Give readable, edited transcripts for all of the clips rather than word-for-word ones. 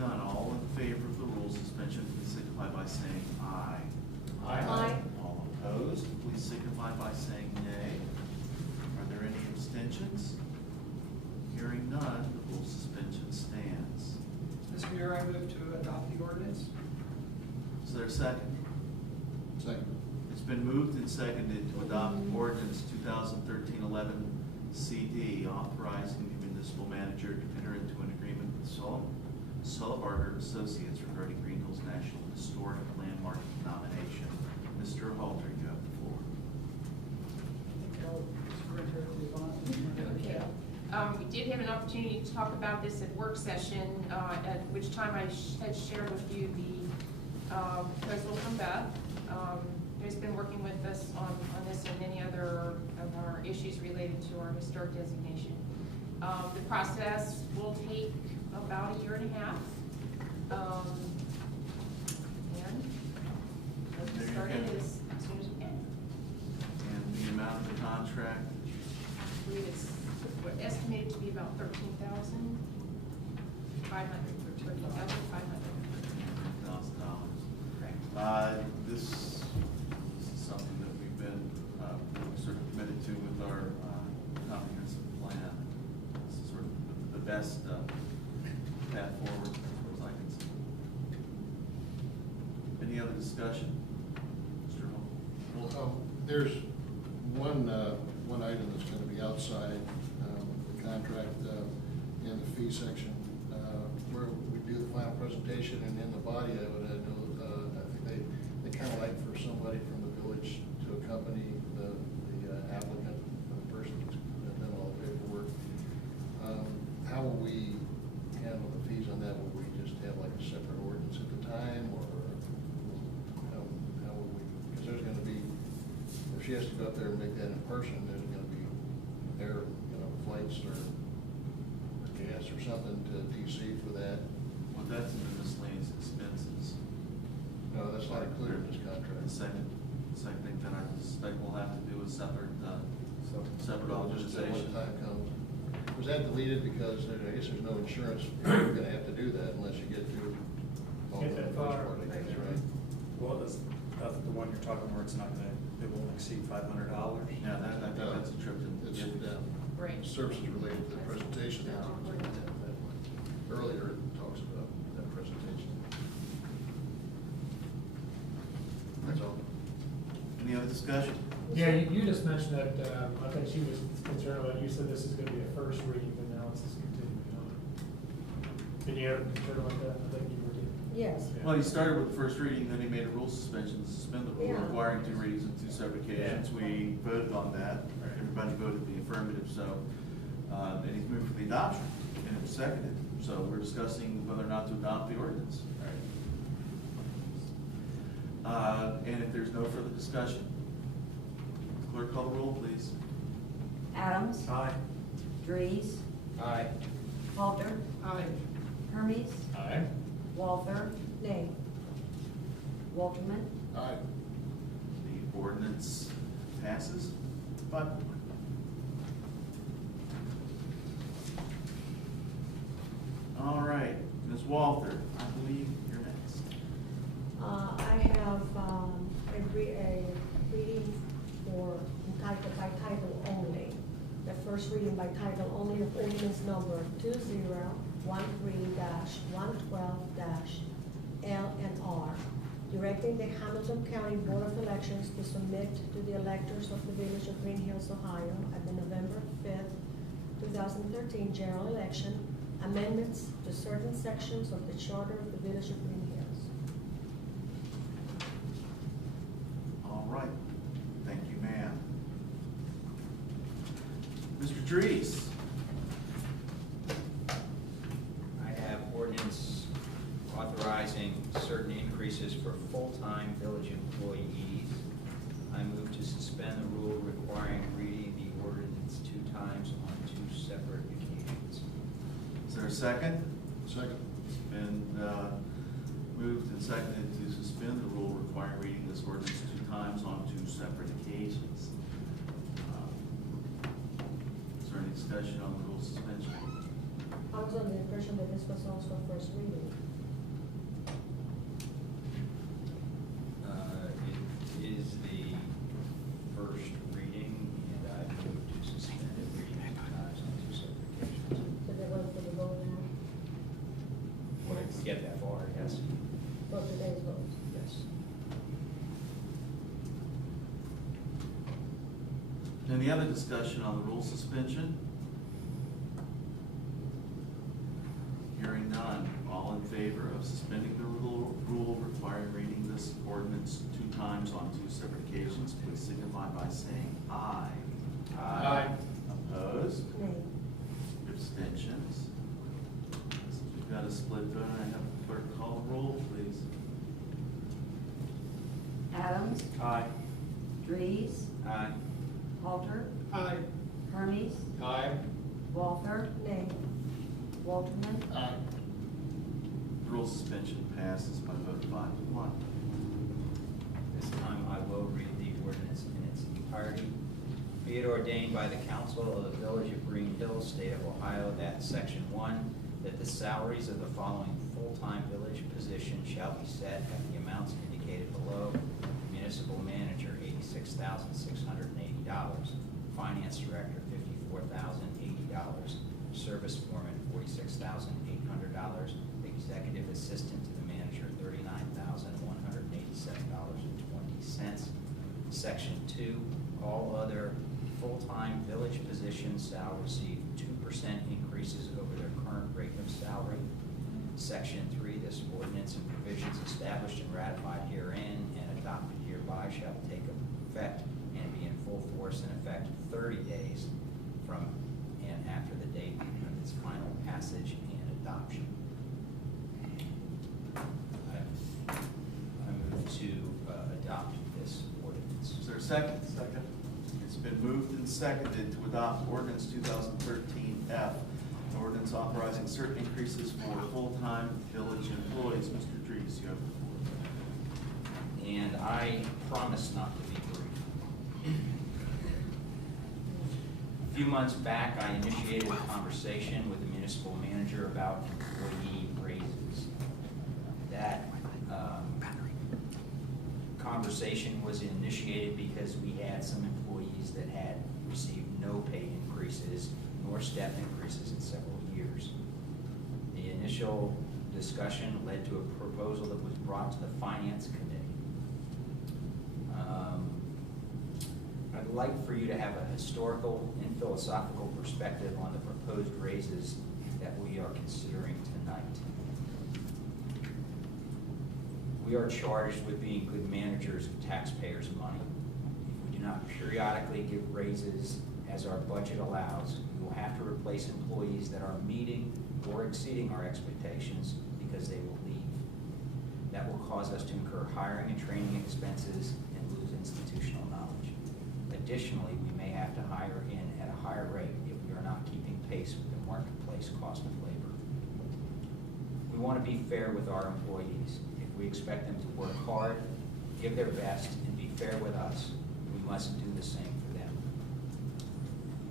none, all in favor of the rule suspension, please signify by saying aye. Aye. All opposed, please signify by saying nay. Are there any abstentions? Hearing none, the rule suspension stands. Mr. Mayor, I move to adopt the ordinance. Is there a second? Second. It's been moved and seconded to adopt ordinance 2013-11 CD, authorizing the municipal manager to enter into an agreement with Sullivan Associates regarding Greenhills National Historic Landmark nomination. Mr. Halter, you have the floor. Okay. We did have an opportunity to talk about this at work session, at which time I had shared with you the proposal from Beth. Who's been working with us on this and many other of our issues related to our historic designation. The process will take about a year and a half. And we'll get started as soon as we can. And the amount of the contract? I believe it's estimated to be about $13,500 or $13,500. $13,000. Correct. This is something that we've been sort of committed to with our comprehensive plan. This is sort of the best path forward, as far as I can see. Any other discussion? Mr. Hall? Well, there's one item that's going to be outside the contract in the fee section where we do the final presentation, and in the body of it, I think they kind of like for somebody from the village to accompany the applicant, the person that's done all the paperwork. How will we handle the fees on that? Will we just have like a separate ordinance at the time, or how will we? Because there's going to be, if she has to go up there and make that in person, there's going to be air, flights or gas or something to DC for that. Well, that's in the miscellaneous expenses. No, that's not included in this contract. The second thing that I suspect we'll have to do is separate Just when organization. the time comes. Was that deleted because I guess there's no insurance, you're gonna have to do that unless you get through all the Get that first far. part, I guess, right? Well, that's the one you're talking where it's not gonna, it won't exceed $500. Yeah, I think that's a trip to. It's, Right. services related to the presentation. Yeah. Earlier, it talks about that presentation. That's all. Any other discussion? Yeah, you just mentioned that, I think she was concerned about, you said this is gonna be a first reading, but now it's just continuing on. Did you have a concern about that? I think you were. Yes. Yeah. Well, he started with the first reading, then he made a rule suspension to suspend the rule Yeah. requiring 2 readings on 2 separate occasions. Yeah. We voted on that. Everybody voted the affirmative, so, and he's moved for the adoption, and it was seconded. So we're discussing whether or not to adopt the ordinance. And if there's no further discussion, clerk call the roll, please. Adams. Aye. Dries. Aye. Halter. Aye. Hermes. Aye. Walther. Nay. Walterman. Aye. The ordinance passes 5-1. All right, Ms. Walther, I believe you're next. I have a reading for entitled by title only. The first reading by title only of ordinance number 2013-112-L and R, directing the Hamilton County Board of Elections to submit to the electors of the Village of Greenhills, Ohio, at the November 5th, 2013 general election, amendments to certain sections of the charter of the Village of Greenhills. All right, thank you, ma'am. Mr. Dries. I have ordinance authorizing certain increases for full-time village employees. I move to suspend the rule requiring reading the ordinance 2 times on 2 separate occasions. Is there a second? Second. It's been moved and seconded to suspend the rule requiring reading this ordinance 2 times on 2 separate occasions. Is there any discussion on the rule suspension? I was under the impression that this was also first reading. Any other discussion on the rule suspension? Hearing none, all in favor of suspending the rule requiring reading this ordinance 2 times on 2 separate occasions, please signify by saying aye. Aye. Opposed? Nay. Abstentions? Since we've got a split vote, I have the clerk call the roll, please. Adams, Aye. Dries, Aye. Halter, Aye. Hermes, Aye. Walther, Nay. Walterman, Aye. The rule suspension passes by a vote of 5 to 1. This time I will read the ordinance in its entirety. Be it ordained by the council of the village of Greenhills, state of Ohio, that section 1, that the salaries of the following full-time village positions shall be set at the amounts indicated below. Municipal manager, $86,680. Finance director, $54,080. Service foreman, $46,800. Executive assistant to the manager, $39,187.20. Section 2, all other full-time village positions shall receive 2% increases over their current rate of salary. Section 3, this ordinance and provisions established and ratified herein and adopted hereby shall take effect and be in full force and effect 30 days from and after the date of its final passage and adoption. I move to adopt this ordinance. Is there a second? Second. It's been moved and seconded to adopt ordinance 2013F, an ordinance authorizing certain increases for full-time village employees. Mr. Dries, you have the floor. And I promise not to be brief. A few months back, I initiated a conversation with the municipal manager about employee raises. That conversation was initiated because we had some employees that had received no pay increases nor step increases in several years. The initial discussion led to a proposal that was brought to the Finance Committee. I'd like for you to have a historical and philosophical perspective on the proposed raises that we are considering tonight. We are charged with being good managers of taxpayers' money. If we do not periodically give raises as our budget allows, we will have to replace employees that are meeting or exceeding our expectations because they will leave. That will cause us to incur hiring and training expenses and lose institutional knowledge. Additionally, we may have to hire in at a higher rate if we are not keeping pace with the marketplace cost of labor. We want to be fair with our employees. If we expect them to work hard, give their best, and be fair with us, we must do the same for them.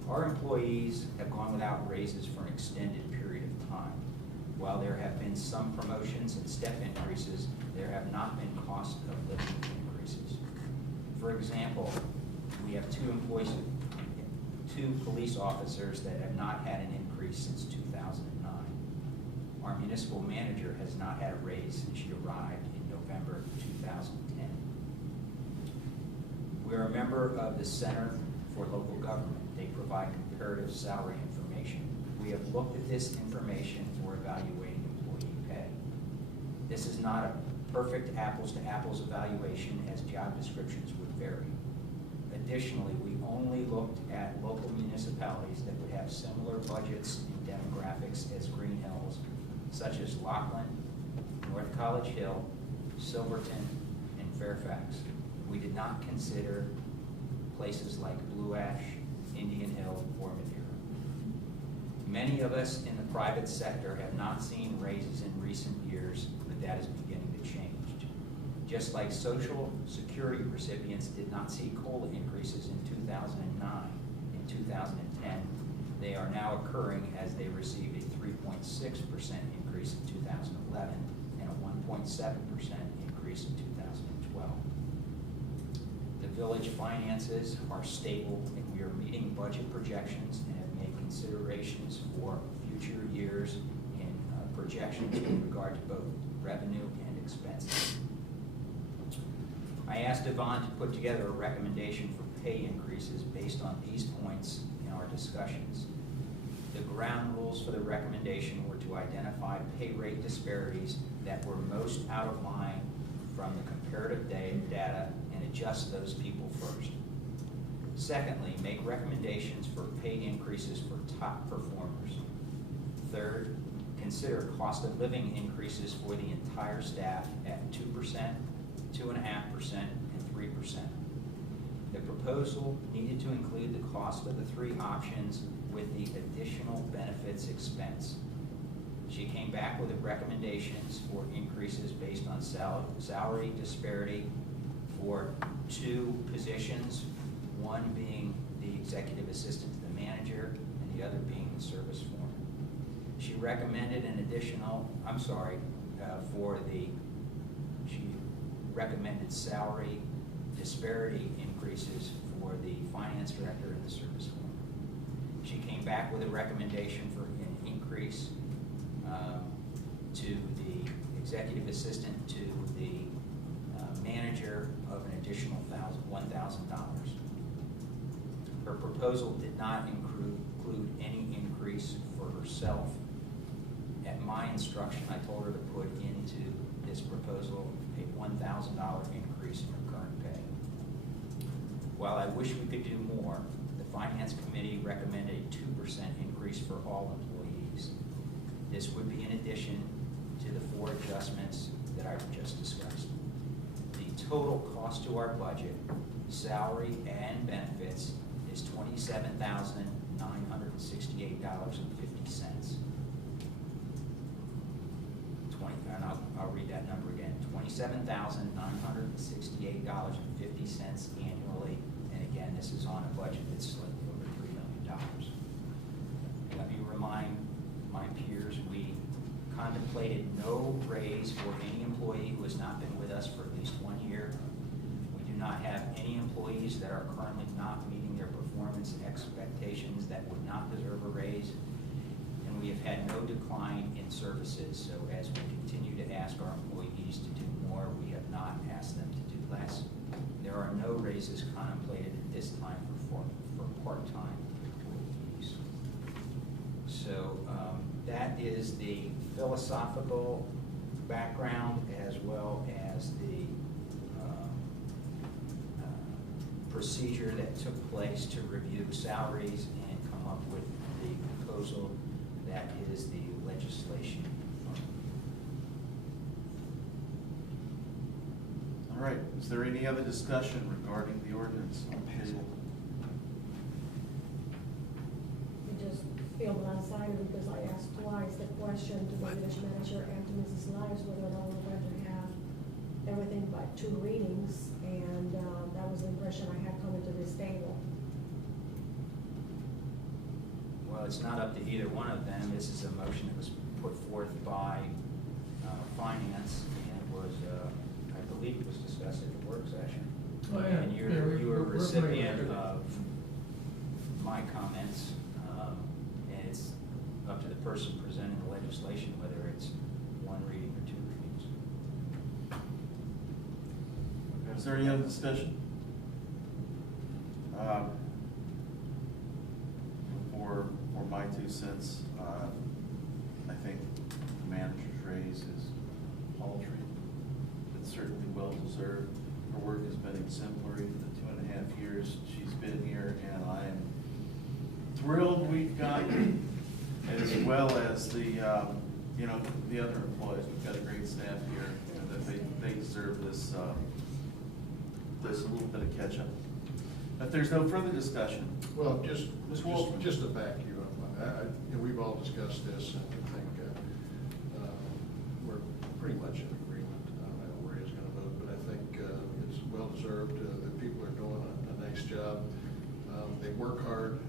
Our employees have gone without raises for an extended period of time. While there have been some promotions and step increases, there have not been cost of living increases. For example, we have two police officers that have not had an increase since 2009. Our municipal manager has not had a raise since she arrived in November 2010. We're a member of the Center for Local Government. They provide comparative salary information. We have looked at this information for evaluating employee pay. This is not a perfect apples-to-apples evaluation, as job descriptions would vary. Additionally, we only looked at local municipalities that would have similar budgets and demographics as Greenhills, such as Lockland, North College Hill, Silverton, and Fairfax. We did not consider places like Blue Ash, Indian Hill, or Madeira. Many of us in the private sector have not seen raises in recent years, but that is beginning to change. Just like Social Security recipients did not see COLA increases in 2009 and 2010, they are now occurring as they received a 3.6% increase in 2011 and a 1.7% increase in 2012. The village finances are stable, and we are meeting budget projections and have made considerations for future years and projections in regard to both revenue and expenses. I asked Yvonne to put together a recommendation for pay increases based on these points in our discussions. The ground rules for the recommendation were to identify pay rate disparities that were most out of line from the comparative data and adjust those people first. Secondly, make recommendations for pay increases for top performers. Third, consider cost of living increases for the entire staff at 2%, 2.5%, and 3%. The proposal needed to include the cost of the three options with the additional benefits expense. She came back with recommendations for increases based on salary disparity for two positions, one being the executive assistant to the manager and the other being the service foreman. She recommended an additional, she recommended salary disparity increases for the finance director and the service foreman. She came back with a recommendation for an increase to the executive assistant to the manager of an additional $1,000. Her proposal did not include any increase for herself. At my instruction, I told her to put into this proposal a $1,000 increase in her current pay. While I wish we could do more, the Finance Committee recommended a 2% increase for all employees. This would be in addition to the 4 adjustments that I've just discussed. The total cost to our budget, salary and benefits, is $27,968.50. And I'll read that number again, $27,968.50 annually. And again, this is on a budget that's slightly over $3 million. Let me remind my peers, we contemplated no raise for any employee who has not been with us for at least 1 year. We do not have any employees that are currently not meeting their performance expectations that would not deserve a raise. And we have had no decline in services. So as we continue to ask our employees to do more, we have not asked them to do less. There are no raises contemplated at this time for part-time employees. So that is the philosophical background as well as the procedure that took place to review salaries and come up with the proposal that is the legislation. All right, is there any other discussion regarding the ordinance on the table? I just feel blindsided because I asked twice the question to the village manager and to Mrs. Lyons whether or not we were going to have everything by 2 readings, and that was the impression I had coming to this table. Well, it's not up to either one of them. This is a motion that was put forth by Finance, and it was, I believe it was discussed at the work session. Oh, yeah. And you Yeah, were a we're recipient familiar. of my comments, and it's up to the person presenting the legislation whether it's 1 reading or 2 readings. Is there any other discussion? For my 2 cents, I think the manager's raise is paltry. It's certainly well deserved. Her work has been exemplary for the 2.5 years she's been here, and I'm thrilled we've gotten, as well as the the other employees. We've got a great staff here, and that they deserve this a little bit of catch up. If there's no further discussion, Well, Ms. Wolf. just to back you up on that, we've all discussed this, and I think we're pretty much in agreement. I don't know where he's gonna vote, but I think it's well deserved. The people are doing a nice job. They work hard.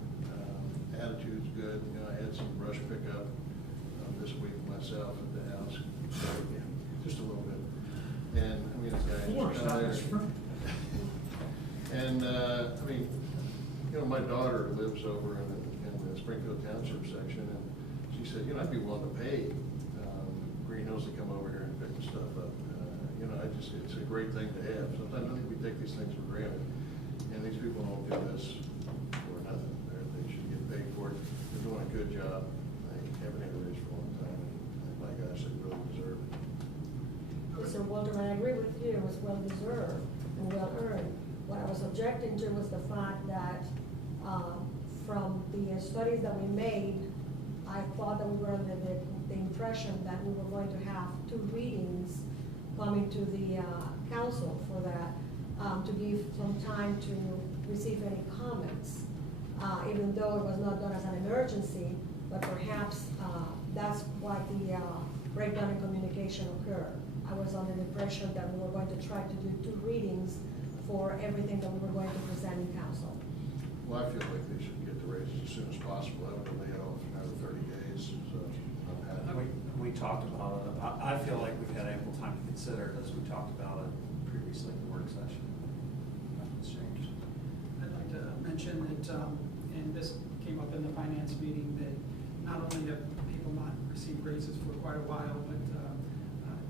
Attitude's good. I had some brush pickup this week myself at the house. Yeah, just a little bit. And I mean, the guy Force, just not kinda this front. And, I mean, my daughter lives over in the Springfield Township section, and she said, I'd be willing to pay Greenhills to come over here and pick the stuff up. It's a great thing to have. Sometimes I think we take these things for granted. And And these people don't do this for nothing. They should get paid for it. They're doing a good job. They haven't had a raise for a long time. And my gosh, they really deserve it. Mr. Walterman, I agree with you, it was well deserved and well earned. What I was objecting to was the fact that, from the studies that we made, I thought that we were under the impression that we were going to have 2 readings coming to the council for that, to give some time to receive any comments, even though it was not done as an emergency, but perhaps that's why the breakdown in communication occurred. I was under the impression that we were going to try to do 2 readings for everything that we were going to present in council. Well, I feel like they should get the raises as soon as possible. I don't know, they had off another 30 days, so I'm happy. We talked about it. I feel like we've had ample time to consider it, as we talked about it previously in the work session. Nothing's changed. I'd like to mention that, and this came up in the finance meeting, that not only have people not received raises for quite a while, but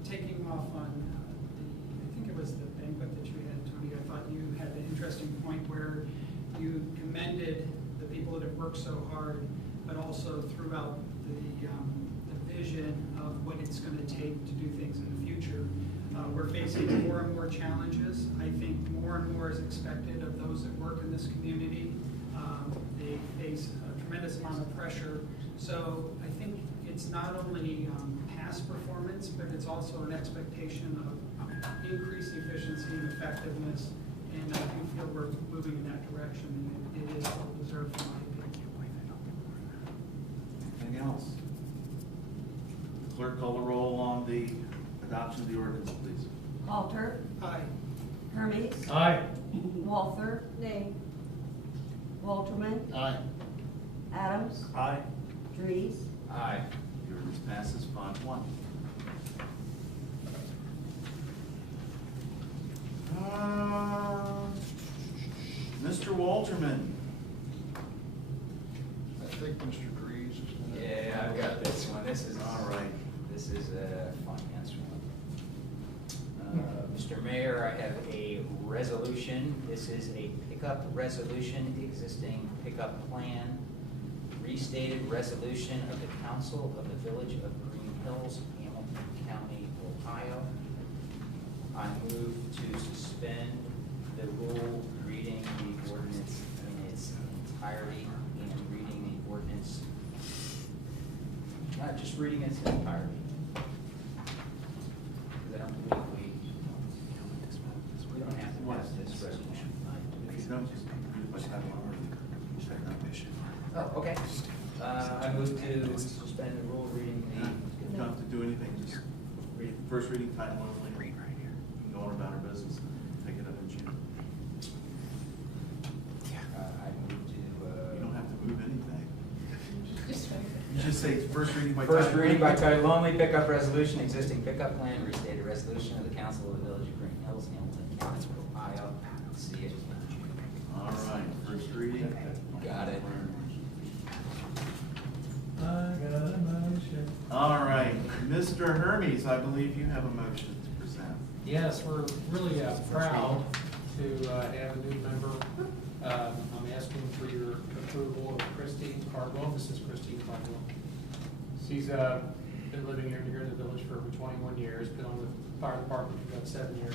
taking off on I think it was the banquet that you had, Tony, I thought you had an interesting point where you commended the people that have worked so hard, but also threw out the vision of what it's going to take to do things in the future. We're facing more and more challenges. I think more and more is expected of those that work in this community. They face a tremendous amount of pressure. So I think it's not only past performance, but it's also an expectation of increased efficiency and effectiveness. And I do feel we're moving in that direction, and it is well deserved in my opinion. Anything else? Clerk, call the roll on the adoption of the ordinance, please. Halter, Aye. Hermes, Aye. Walther, Nay. Walterman, Aye. Adams, Aye. Dries, Aye. The ordinance passes 5-1. Mr. Walterman. I think Mr. Dries is going to. Yeah, I've got this one. This is, All right. this is a finance one. Mr. Mayor, I have a resolution. This is a pickup resolution, existing pickup plan, restated resolution of the Council of the Village of Greenhills, Hamilton County, Ohio. I move to suspend the rule reading the ordinance in its entirety and reading the ordinance, not just reading its entirety. Because I don't believe we don't have to pass this resolution tonight. If you don't, just do it by title only. Check that mission. Oh, okay. I move to suspend the rule reading the. You don't have to do anything, just read, first reading, title only. Read right here. You can go on about our business, take it up in June. I move to. You don't have to move anything. Just You just say first reading by title. First reading by title only, pickup resolution, existing pickup plan, restated resolution of the Council of the Village of Greenhills, Hamilton County, Ohio. See it. All right, first reading. Got it. I got a motion. All right, Mr. Hermes, I believe you have a motion to present. Yes, we're really proud to have a new member. I'm asking for your approval of Christine Cardwell. This is Christine Cardwell. She's been living here in the village for over 21 years, been on the fire department for about 7 years.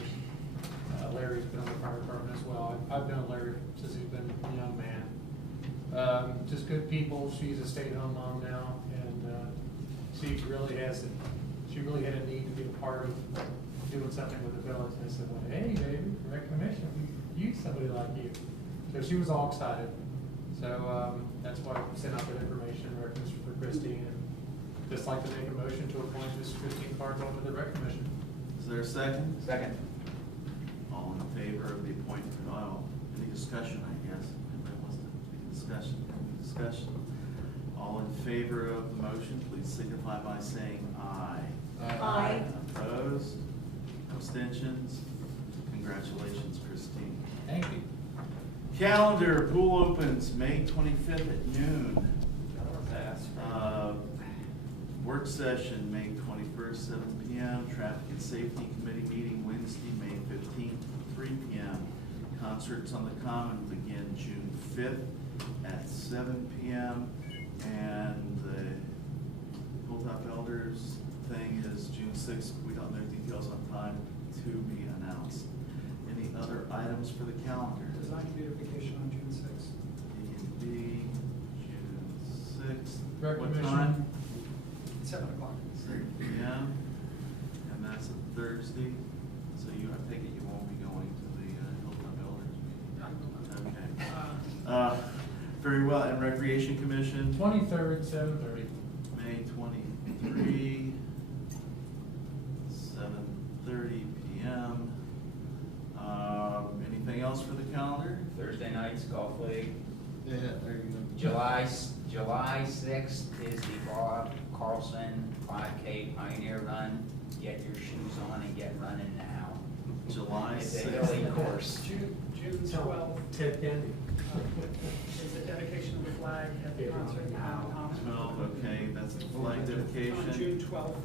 Larry's been on the fire department as well. I've known Larry since he's been a young man. Just good people. She's a stay-at-home mom now, and she really had a need to be a part of doing something with the village. And I said, well, hey, baby, recognition, we use somebody like you. So she was all excited. So that's why I sent out that information, recognition for Christine. And just like to make a motion to appoint Ms. Christine Cardwell to the rec commission. Is there a second? Second. All in favor of the appointment? Oh, any discussion, I guess? Anybody wants to make a discussion? Any discussion? All in favor of the motion, please signify by saying aye. Aye. Opposed? Abstentions? Congratulations, Christine. Thank you. Calendar, pool opens May 25th at noon. Work session, May 21st, 7 p.m. Traffic and Safety Committee meeting Wednesday, May 15th, 3 p.m. Concerts on the Common begin June 5th at 7 p.m. And the Hilltop Elders thing is June 6th. We don't know details on time to be announced. Any other items for the calendar? Design beautification on June sixth. D&D, June 6th. Rec What Commission. time? 7 o'clock. 6 p.m. And that's a Thursday. So I take it you won't be going to the Hilltop Elders meeting? Okay. Very well. And Recreation Commission? 23rd, 7:30. May 23, 7:30 p.m. Anything else for the calendar? Thursday nights, golf league. Yeah, there you go. July 6th is the Bob Carlson 5K Pioneer Run. Get your shoes on and get running now. July It's a 6th. hilly course. June 12th Ted Kennedy. is the dedication of the flag at the concert in Town Common. 12, okay, that's the flag On dedication. June 12th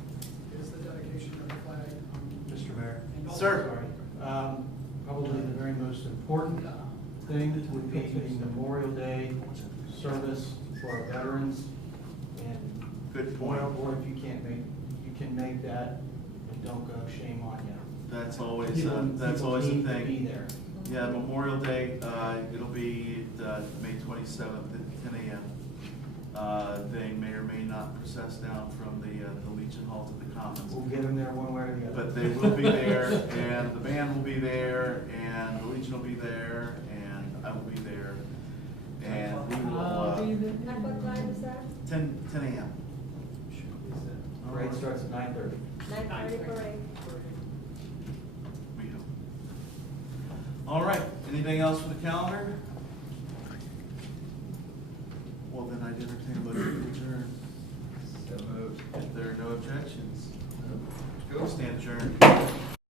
is the dedication of the flag. Mr. Mayor? And also- Sir. Probably the very most important thing would be the Memorial Day service for our veterans. And Good boy, point. oh boy, if you can make that, and don't go, shame on you. That's always, People that's always a need to thing. be there. Yeah, Memorial Day, it'll be May 27th at 10 a.m. They may or may not process down from the Legion Hall to the Commons. We'll get them there one way or the other. But they will be there, and the band will be there, and the Legion will be there, and I will be there. And we will, At what time is that? 10 a.m. Parade starts at 9:30. 9:30 parade. We hope. All right, anything else for the calendar? Well, then I'd entertain a motion to adjourn. So moved. If there are no objections, stand adjourned.